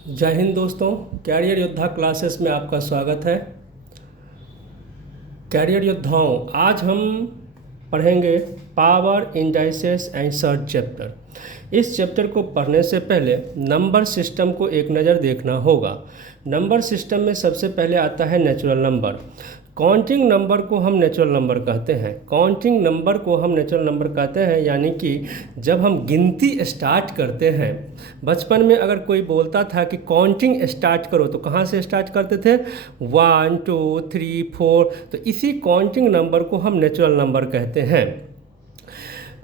जय हिंद दोस्तों। कैरियर योद्धा क्लासेस में आपका स्वागत है। कैरियर योद्धाओं, आज हम पढ़ेंगे power indices and search chapter. इस चैप्टर को पढ़ने से पहले नंबर सिस्टम को एक नज़र देखना होगा। नंबर सिस्टम में सबसे पहले आता है नेचुरल नंबर। काउंटिंग नंबर को हम नेचुरल नंबर कहते हैं। काउंटिंग नंबर को हम नेचुरल नंबर कहते हैं, यानी कि जब हम गिनती स्टार्ट करते हैं। बचपन में अगर कोई बोलता था कि काउंटिंग स्टार्ट करो तो कहाँ से स्टार्ट करते थे? 1 2 3 4। तो इसी काउंटिंग नंबर को हम नेचुरल नंबर कहते हैं।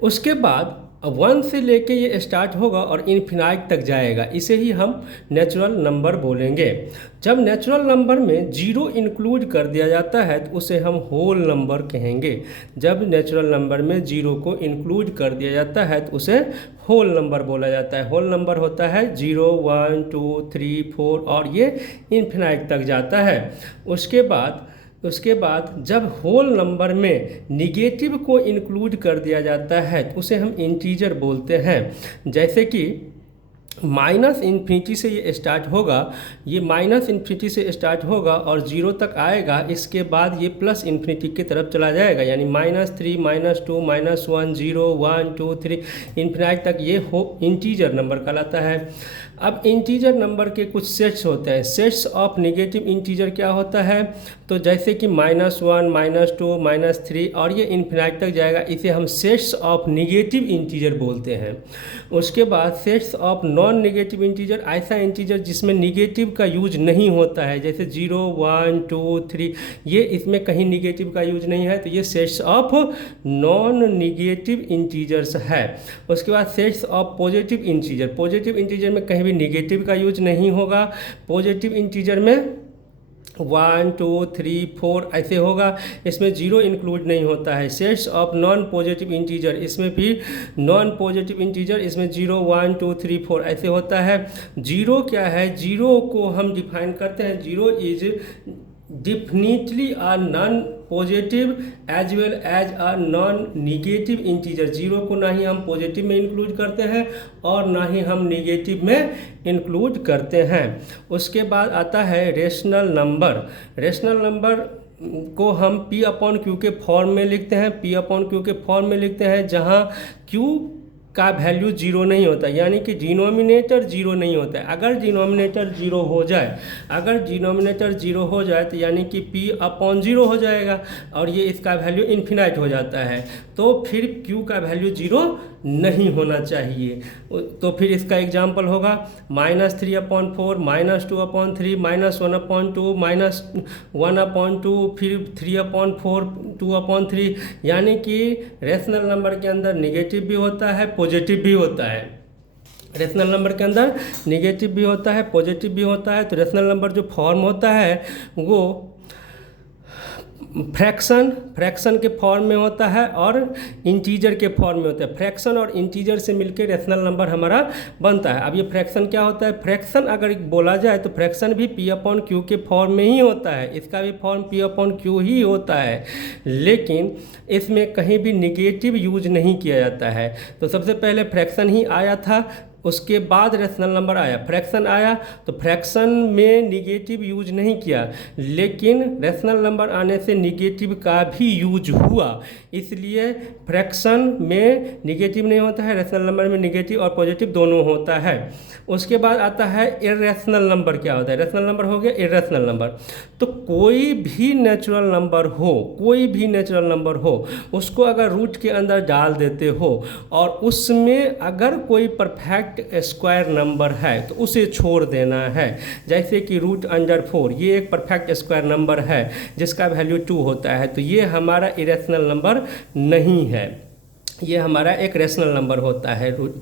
उसके बाद 1 से लेके ये स्टार्ट होगा और इन्फिनाइट तक जाएगा, इसे ही हम नेचुरल नंबर बोलेंगे। जब नेचुरल नंबर में जीरो इंक्लूड कर दिया जाता है तो उसे हम होल नंबर कहेंगे। जब नेचुरल नंबर में जीरो को इंक्लूड कर दिया जाता है तो उसे होल नंबर बोला जाता है। होल नंबर होता है 0 1 2 3 4 और ये इन्फिनाइट तक जाता है। उसके बाद जब होल नंबर में निगेटिव को इंक्लूड कर दिया जाता है तो उसे हम इंटीजर बोलते हैं। जैसे कि माइनस इन्फिनिटी से ये स्टार्ट होगा, ये माइनस इन्फिनिटी से स्टार्ट होगा और जीरो तक आएगा। इसके बाद ये प्लस इन्फिनिटी की तरफ चला जाएगा, यानी -3 -2 -1 0 1 2 3 इन्फिनाइट तक ये इंटीजर नंबर कहलाता है। अब इंटीजर नंबर के कुछ सेट्स होते हैं। सेट्स ऑफ निगेटिव इंटीजर क्या होता है? तो जैसे कि -1 -2 -3 और ये इन्फिनाइट तक जाएगा, इसे हम सेट्स ऑफ निगेटिव इंटीजर बोलते हैं। उसके बाद sets of non negative integer, ऐसा इंटीजर जिसमें निगेटिव का यूज नहीं होता है, जैसे 0 1 2 3, ये इसमें कहीं निगेटिव का यूज नहीं है, तो ये sets of non negative integers है। उसके बाद sets of positive integer, positive integer में कहीं भी निगेटिव का यूज नहीं होगा। पॉजिटिव इंटीजर में 1 2 3 4 ऐसे होगा, इसमें जीरो इंक्लूड नहीं होता है। Sets of non positive integer, इसमें भी नॉन पॉजिटिव इंटीजर, इसमें 0 1 2 3 4 ऐसे होता है। जीरो क्या है? जीरो को हम डिफाइन करते हैं, zero is definitely a non positive as well as a non negative integer. Zero को ना ही हम पॉजिटिव में इंक्लूड करते हैं और ना ही हम निगेटिव में इंक्लूड करते हैं। उसके बाद आता है रेशनल नंबर। रेशनल नंबर को हम P/Q के फॉर्म में लिखते हैं। P/Q के फॉर्म में लिखते हैं जहाँ Q का वैल्यू जीरो नहीं होता, यानी कि डिनोमिनेटर जीरो नहीं होता है। अगर डिनोमिनेटर जीरो हो जाए तो यानी कि P/0 हो जाएगा और ये इसका वैल्यू इन्फिनाइट हो जाता है, तो फिर Q का वैल्यू जीरो नहीं होना चाहिए। तो फिर इसका एग्जाम्पल होगा -3/4 -2/3 -1/2 -1/2 फिर 3/4 2/3, यानी कि रेशनल नंबर के अंदर निगेटिव भी होता है, पॉजिटिव भी होता है। रेशनल नंबर के अंदर निगेटिव भी होता है, पॉजिटिव भी होता है। तो रेशनल नंबर जो फॉर्म होता है वो फ्रैक्शन के फॉर्म में होता है और इंटीजर के फॉर्म में होता है। फ्रैक्शन और इंटीजर से मिलकर रेशनल नंबर हमारा बनता है। अब ये फ्रैक्शन क्या होता है? फ्रैक्शन अगर बोला जाए तो फ्रैक्शन भी P/Q के फॉर्म में ही होता है, इसका भी फॉर्म P/Q ही होता है, लेकिन इसमें कहीं भी निगेटिव यूज नहीं किया जाता है। तो सबसे पहले फ्रैक्शन ही आया था, उसके बाद रेशनल नंबर आया। फ्रैक्शन आया तो फ्रैक्शन में निगेटिव यूज नहीं किया, लेकिन रेशनल नंबर आने से निगेटिव का भी यूज हुआ, इसलिए फ्रैक्शन में निगेटिव नहीं होता है, रेशनल नंबर में निगेटिव और पॉजिटिव दोनों होता है। उसके बाद आता है इर्रेशनल नंबर। क्या होता है? रेशनल नंबर हो गया, इर्रेशनल नंबर। तो कोई भी नेचुरल नंबर हो, उसको अगर रूट के अंदर डाल देते हो और उसमें अगर कोई परफेक्ट स्क्वायर नंबर है तो उसे छोड़ देना है। जैसे कि √4, ये एक परफेक्ट स्क्वायर नंबर है जिसका वैल्यू 2 होता है, तो ये हमारा इरेशनल नंबर नहीं है, ये हमारा एक रेशनल नंबर होता है रूट।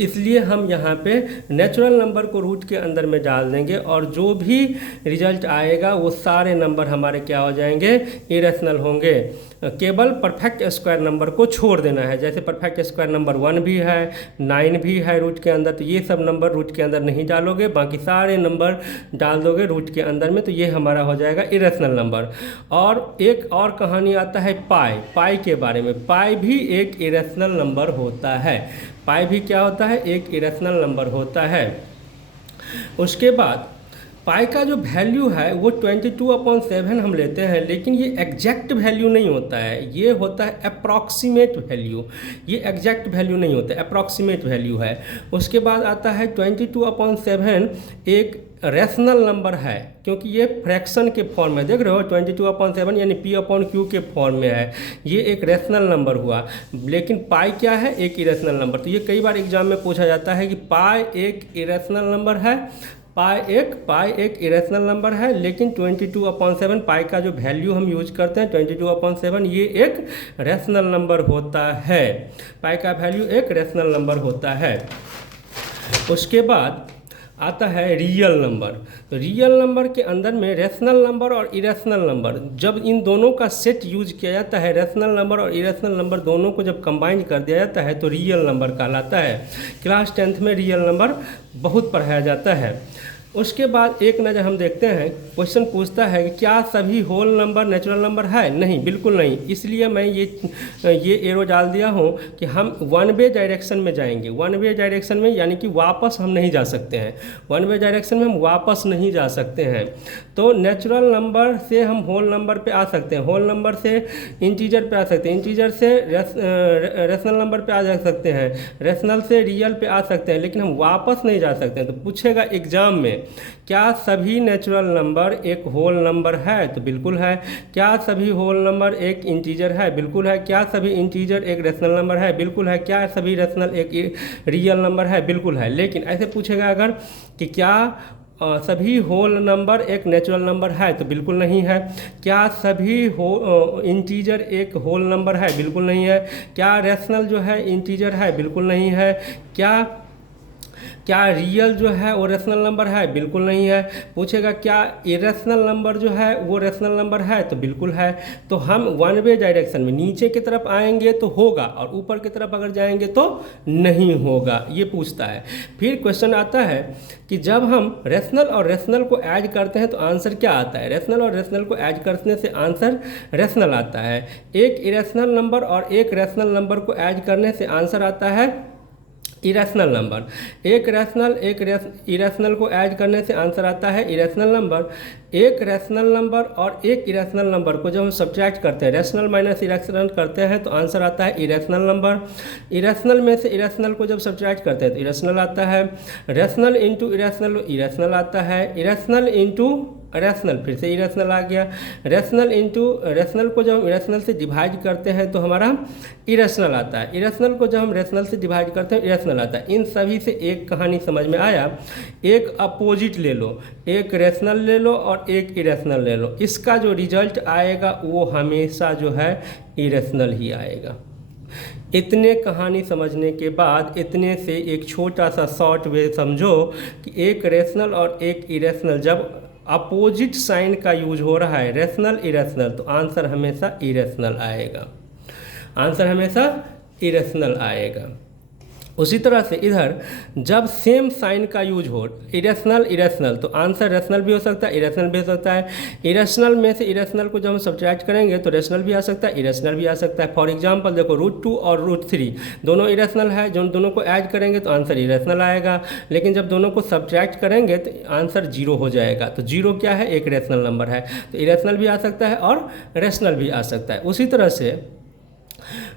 इसलिए हम यहाँ पे नेचुरल नंबर को रूट के अंदर में डाल देंगे और जो भी रिजल्ट आएगा वो सारे नंबर हमारे क्या हो जाएंगे? इरेशनल होंगे। केवल परफेक्ट स्क्वायर नंबर को छोड़ देना है। जैसे परफेक्ट स्क्वायर नंबर 1 भी है, 9 भी है रूट के अंदर, तो ये सब नंबर रूट के अंदर नहीं डालोगे, बाकी सारे नंबर डाल दोगे रूट के अंदर में, तो ये हमारा हो जाएगा इरेशनल नंबर। और एक और कहानी आता है पाई के बारे में। पाई भी एक इरेशनल नंबर होता है। पाई भी क्या होता है? एक इरेशनल नंबर होता है। उसके बाद पाई का जो वैल्यू है वो 22/7 हम लेते हैं, लेकिन ये एग्जैक्ट वैल्यू नहीं होता है, ये होता है अप्रॉक्सीमेट वैल्यू। ये एग्जैक्ट वैल्यू नहीं होता है, अप्रॉक्सीमेट वैल्यू है। उसके बाद आता है 22/7 एक रैशनल नंबर है, क्योंकि ये फ्रैक्शन के फॉर्म में, देख रहे हो 22/7 यानी P/Q के फॉर्म में है, ये एक रैशनल नंबर हुआ। लेकिन पाई क्या है? एक इरेशनल नंबर। तो ये कई बार एग्जाम में पूछा जाता है कि पाई एक इरेशनल नंबर है, पाई एक इरेशनल नंबर है, लेकिन 22/7 पाई का जो वैल्यू हम यूज करते हैं 22/7 ये एक रैशनल नंबर होता है। पाई का वैल्यू एक रैशनल नंबर होता है। उसके बाद आता है रियल नंबर। तो रियल नंबर के अंदर में रैशनल नंबर और इरेशनल नंबर, जब इन दोनों का सेट यूज किया जाता है, रैशनल नंबर और इरेशनल नंबर दोनों को जब कंबाइन कर दिया जाता है तो रियल नंबर कहलाता है। क्लास 10th में रियल नंबर बहुत पढ़ाया जाता है। उसके बाद एक नज़र हम देखते हैं, क्वेश्चन पूछता है कि क्या सभी होल नंबर नेचुरल नंबर है? नहीं, बिल्कुल नहीं। इसलिए मैं ये एरो डाल दिया हूँ कि हम वन वे डायरेक्शन में जाएंगे। वन वे डायरेक्शन में यानी कि वापस हम नहीं जा सकते हैं, वन वे डायरेक्शन में हम वापस नहीं जा सकते हैं। तो नेचुरल नंबर से हम होल नंबर पे आ सकते हैं, होल नंबर से इंटीजर पे आ सकते हैं, इंटीजर से रैशनल नंबर पे आ जा सकते हैं, रैशनल से रियल पे आ सकते हैं, लेकिन हम वापस नहीं जा सकते हैं। तो पूछेगा एग्जाम में, क्या सभी नेचुरल नंबर एक होल नंबर है? तो बिल्कुल है। क्या सभी होल नंबर एक इंटीजर है? बिल्कुल है। क्या सभी इंटीजर एक रैशनल नंबर है? बिल्कुल है। क्या सभी रैशनल एक रियल नंबर है? बिल्कुल है। लेकिन ऐसे पूछेगा अगर कि क्या सभी होल नंबर एक नेचुरल नंबर है? तो बिल्कुल नहीं है। क्या सभी इंटीजर एक होल नंबर है? बिल्कुल नहीं है। क्या रैशनल जो है इंटीजर है? बिल्कुल नहीं है। क्या रियल जो है वो रैशनल नंबर है? बिल्कुल नहीं है। पूछेगा क्या इरेशनल नंबर जो है वो रैशनल नंबर है? तो बिल्कुल है। तो हम वन वे डायरेक्शन में नीचे की तरफ आएंगे तो होगा, और ऊपर की तरफ अगर जाएंगे तो नहीं होगा, ये पूछता है। फिर क्वेश्चन आता है कि जब हम रैशनल और रैशनल को ऐड करते हैं तो आंसर क्या आता है? रैशनल और रैशनल को ऐड करने से आंसर रैशनल आता है। एक इरेशनल नंबर और एक रैशनल नंबर को ऐड करने से आंसर आता है इरेशनल नंबर। एक रैशनल एक इरेशनल को ऐड करने से आंसर आता है इरेशनल नंबर। एक रैशनल नंबर और एक इरेशनल नंबर को जब हम सब्ट्रैक्ट करते हैं, रैशनल माइनस इरेशनल करते हैं, तो आंसर आता है इरेशनल नंबर। इरेशनल में से इरेशनल को जब सब्ट्रैक्ट करते हैं तो इरेशनल आता है। रैशनल इंटू इरेशनल इरेशनल आता है। इरेशनल इंटू रैशनल फिर से इरेशनल आ गया। रैशनल इंटू रैशनल को जब हम इरेशनल से डिवाइड करते हैं तो हमारा इरेशनल आता है। इरेशनल को जब हम रैशनल से डिवाइड करते हैं इरेशनल आता है। इन सभी से एक कहानी समझ में आया। एक अपोजिट ले लो, एक रैशनल ले लो और एक इरेशनल ले लो, इसका जो रिजल्ट आएगा वो हमेशा जो है इरेशनल ही आएगा। इतने कहानी समझने के बाद इतने से एक छोटा सा शॉर्ट वे समझो कि एक रैशनल और एक इरेशनल जब अपोजिट साइन का यूज हो रहा है, रैशनल इरेशनल, तो आंसर हमेशा इरेशनल आएगा, आंसर हमेशा इरेशनल आएगा। उसी तरह से इधर जब सेम साइन का यूज हो, इरेशनल इरेशनल, तो आंसर रैशनल भी हो सकता है, इरेशनल भी हो सकता है। इरेशनल में से इरेशनल को जब हम सब्ट्रैक्ट करेंगे तो रैशनल भी आ सकता है, इरेशनल भी आ सकता है। फॉर एग्जांपल देखो √2 और √3 दोनों इरेशनल है, जो दोनों को ऐड करेंगे तो आंसर इरेशनल आएगा, लेकिन जब दोनों को सब्ट्रैक्ट करेंगे तो आंसर 0 हो जाएगा। तो 0 क्या है? एक रैशनल नंबर है, तो इरेशनल भी आ सकता है और रैशनल भी आ सकता है। उसी तरह से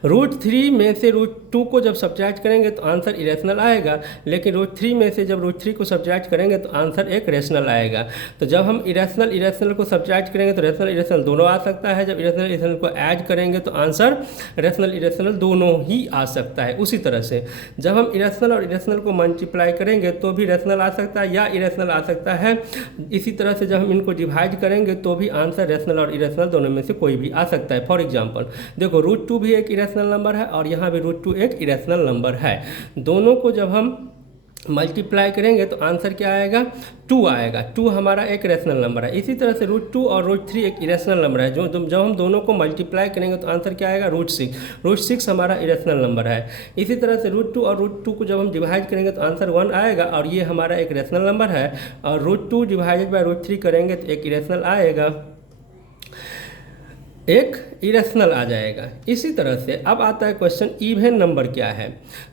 √3 में से √2 को जब सब्ट्रैक्ट करेंगे तो आंसर इरेशनल आएगा, लेकिन √3 में से जब √3 को सब्ट्रैक्ट करेंगे तो आंसर एक रैशनल आएगा। तो जब हम इरेशनल को सब्ट्रैक्ट करेंगे तो रैशनल इरेशनल दोनों आ सकता है, जब इरेशनल इरेशनल को ऐड करेंगे तो आंसर रैशनल इरेशनल दोनों ही आ सकता है। उसी तरह से जब हम इरेशनल और इरेशनल को मल्टीप्लाई करेंगे तो भी रैशनल आ सकता है या इरेशनल आ सकता है। इसी तरह से जब हम इनको डिवाइड करेंगे तो भी आंसर रैशनल और इरेशनल दोनों में से कोई भी आ सकता है। फॉर एग्जाम्पल देखो √2 भी एक इरेशनल नंबर है और यहाँ भी √2 एक इरेशनल नंबर है। दोनों को जब हम मल्टीप्लाई करेंगे तो आंसर क्या आएगा? 2 आएगा। 2 हमारा एक रैशनल नंबर है। इसी तरह से √2 और √3 एक इरेशनल नंबर है। जब हम दोनों को मल्टीप्लाई करेंगे तो आंसर क्या आएगा? √6। √6 हमारा इरेशनल नंबर है। इसी तरह से √2 और √2 को जब हम डिवाइड करेंगे तो आंसर 1 आएगा और ये हमारा एक रैशनल नंबर है। और √2 डिवाइडेड बाय √3 करेंगे तो एक इरेशनल आएगा, एक इरेशनल आ जाएगा। इसी तरह से अब आता है क्वेश्चन इवन नंबर क्या है।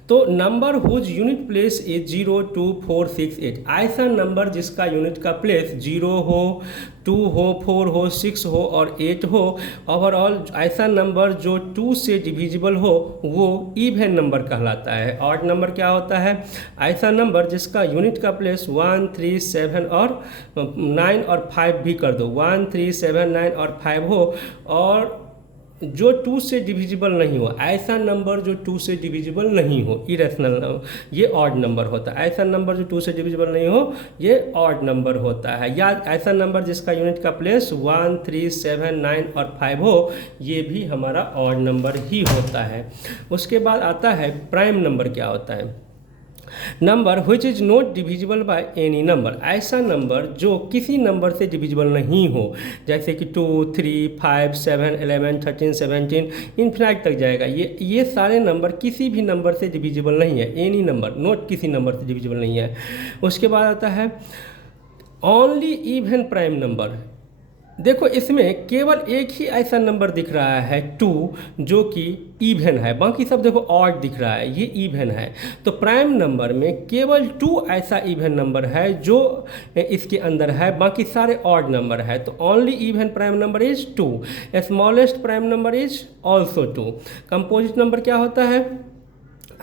तो number whose unit place is 0, 2, 4, 6, 8, ऐसा नंबर जिसका यूनिट का प्लेस 0 हो, 2 हो, 4 हो, 6 हो और 8 हो, ओवरऑल ऐसा नंबर जो 2 से डिविजिबल हो वो इवन नंबर कहलाता है। ऑड नंबर क्या होता है? ऐसा नंबर जिसका यूनिट का प्लेस 1, 3, 7 और 9 और 5 भी कर दो, 1, 3, 7, 9 और 5 हो, और जो 2 से डिविजिबल नहीं हो, ऐसा नंबर जो 2 से डिविजिबल नहीं हो, इरेशनल, ये ऑड नंबर होता है। ऐसा नंबर जो 2 से डिविजिबल नहीं हो ये ऑड नंबर होता है। या ऐसा नंबर जिसका यूनिट का प्लेस 1, 3, 7, 9 और 5 हो, ये भी हमारा ऑड नंबर ही होता है। उसके बाद आता है प्राइम नंबर क्या होता है। Number which is not divisible by any number, ऐसा नंबर जो किसी नंबर से डिविजिबल नहीं हो, जैसे कि 2, 3, 5, 7, 11, 13, 17 इन्फिनाइट तक जाएगा। ये सारे नंबर किसी भी नंबर से डिविजिबल नहीं है। एनी नंबर, नॉट किसी नंबर से डिविजिबल नहीं है। उसके बाद आता है ओनली इवन प्राइम नंबर। देखो इसमें केवल एक ही ऐसा नंबर दिख रहा है 2 जो कि इवन है, बाकी सब देखो ऑड दिख रहा है, ये इवन है। तो प्राइम नंबर में केवल 2 ऐसा इवन नंबर है जो इसके अंदर है, बाकी सारे ऑड नंबर है। तो only even prime number is 2, smallest prime number is also 2। Composite number क्या होता है?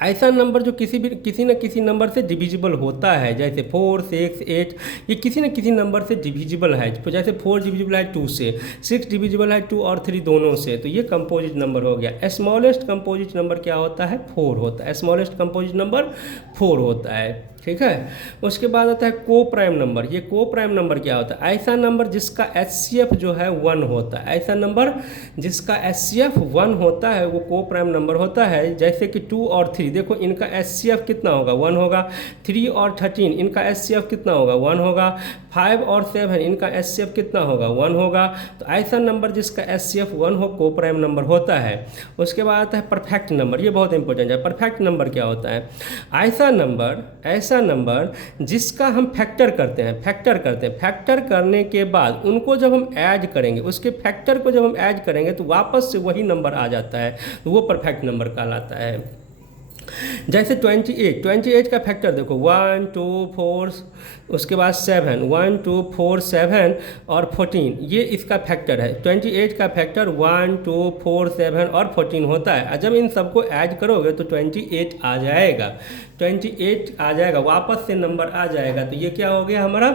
ऐसा नंबर जो किसी न किसी नंबर से डिविजिबल होता है, जैसे 4, 6, 8, ये किसी न किसी नंबर से डिविजिबल है। तो जैसे 4 डिविजिबल है 2 से, 6 डिविजिबल है 2 और 3 दोनों से, तो ये कंपोजिट नंबर हो गया। स्मॉलेस्ट कंपोजिट नंबर क्या होता है? 4 होता है। स्मॉलेस्ट कंपोजिट नंबर 4 होता है, ठीक है। उसके बाद आता है को प्राइम नंबर। ये को प्राइम नंबर क्या होता है? ऐसा नंबर जिसका HCF जो है 1 होता है। ऐसा नंबर जिसका HCF 1 होता है वो को प्राइम नंबर होता है। जैसे कि 2 और 3, देखो इनका HCF कितना होगा? 1 होगा। 3 और 13 इनका HCF कितना होगा? 1 होगा। 5 और 7 इनका HCF कितना होगा? 1 होगा। तो ऐसा नंबर जिसका HCF 1 हो को प्राइम नंबर होता है। उसके बाद आता है परफेक्ट नंबर। ये बहुत इंपॉर्टेंट है। परफेक्ट नंबर क्या होता है? ऐसा नंबर जिसका हम फैक्टर करते हैं, फैक्टर करने के बाद उनको जब हम ऐड करेंगे, उसके फैक्टर को जब हम ऐड करेंगे तो वापस से वही नंबर आ जाता है, तो वो परफेक्ट नंबर कहलाता है। जैसे 28 का फैक्टर देखो 1, 2, 4, उसके बाद 7, 1, 2, 4, 7 और 14, ये इसका फैक्टर है। 28 का फैक्टर 1, 2, 4, 7 और 14 होता है। और जब इन सबको ऐड करोगे तो 28 आ जाएगा, 28 आ जाएगा, वापस से नंबर आ जाएगा। तो ये क्या हो गया? हमारा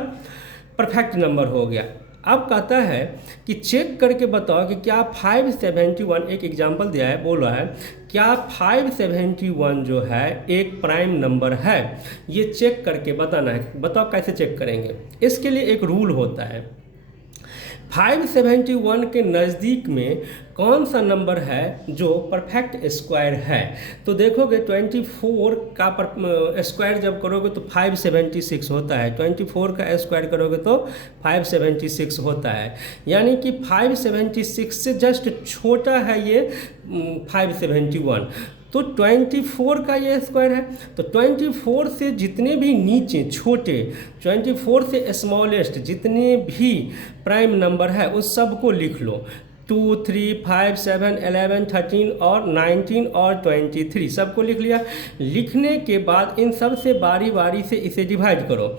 परफेक्ट नंबर हो गया। अब कहता है कि चेक करके बताओ कि क्या 571, एक एग्जाम्पल दिया है, बोल रहा है क्या 571 जो है एक प्राइम नंबर है? ये चेक करके बताना है। बताओ कैसे चेक करेंगे? इसके लिए एक रूल होता है। 571 के नज़दीक में कौन सा नंबर है जो परफेक्ट स्क्वायर है? तो देखोगे 24 का स्क्वायर जब करोगे तो 576 होता है। 24 का स्क्वायर करोगे तो 576 होता है। यानी कि 576 से जस्ट छोटा है ये 571। तो 24 का ये स्क्वायर है। तो 24 से जितने भी नीचे छोटे, 24 से स्मॉलेस्ट जितने भी प्राइम नंबर है उस सब को लिख लो। 2, 3, 5, 7, 11, 13 और 19 और 23 सबको लिख लिया। लिखने के बाद इन सब से बारी बारी से इसे डिवाइड करो,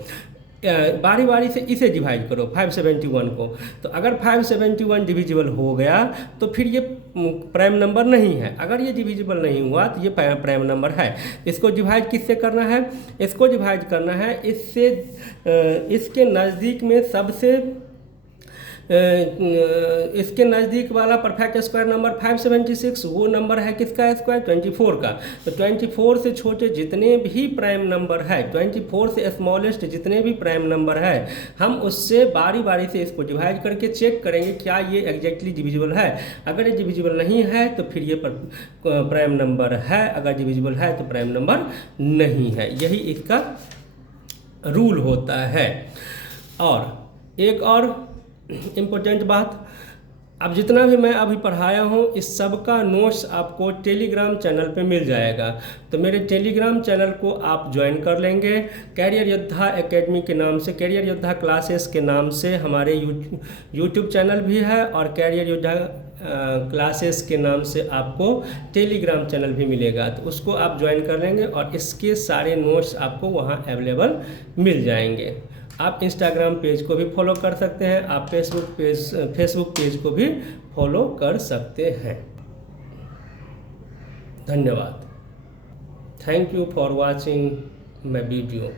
बारी बारी से इसे डिवाइड करो 571 को। तो अगर 571 डिविजिबल हो गया तो फिर ये प्राइम नंबर नहीं है। अगर ये डिविजिबल नहीं हुआ तो ये प्राइम नंबर है। इसको डिवाइड किससे करना है? इसको डिवाइड करना है इससे, इसके नज़दीक में सबसे इसके नज़दीक वाला परफेक्ट स्क्वायर नंबर 576, वो नंबर है किसका स्क्वायर? 24 का। तो 24 से छोटे जितने भी प्राइम नंबर है, 24 से स्मॉलेस्ट जितने भी प्राइम नंबर है, हम उससे बारी बारी से इसको डिवाइड करके चेक करेंगे क्या ये एग्जैक्टली डिविजिबल है। अगर ये डिविजिबल नहीं है तो फिर ये प्राइम नंबर है, अगर डिविजिबल है तो प्राइम नंबर नहीं है। यही इसका रूल होता है। और एक और इम्पोर्टेंट बात, अब जितना भी मैं अभी पढ़ाया हूँ इस सब का नोट्स आपको टेलीग्राम चैनल पे मिल जाएगा। तो मेरे टेलीग्राम चैनल को आप ज्वाइन कर लेंगे। कैरियर योद्धा एकेडमी के नाम से, कैरियर योद्धा क्लासेस के नाम से हमारे यूट्यूब चैनल भी है और कैरियर योद्धा क्लासेस के नाम से आपको टेलीग्राम चैनल भी मिलेगा, तो उसको आप ज्वाइन कर लेंगे और इसके सारे नोट्स आपको वहाँ अवेलेबल मिल जाएंगे। आप इंस्टाग्राम पेज को भी फॉलो कर सकते हैं, आप फेसबुक पेज को भी फॉलो कर सकते हैं। धन्यवाद। Thank you for watching my video.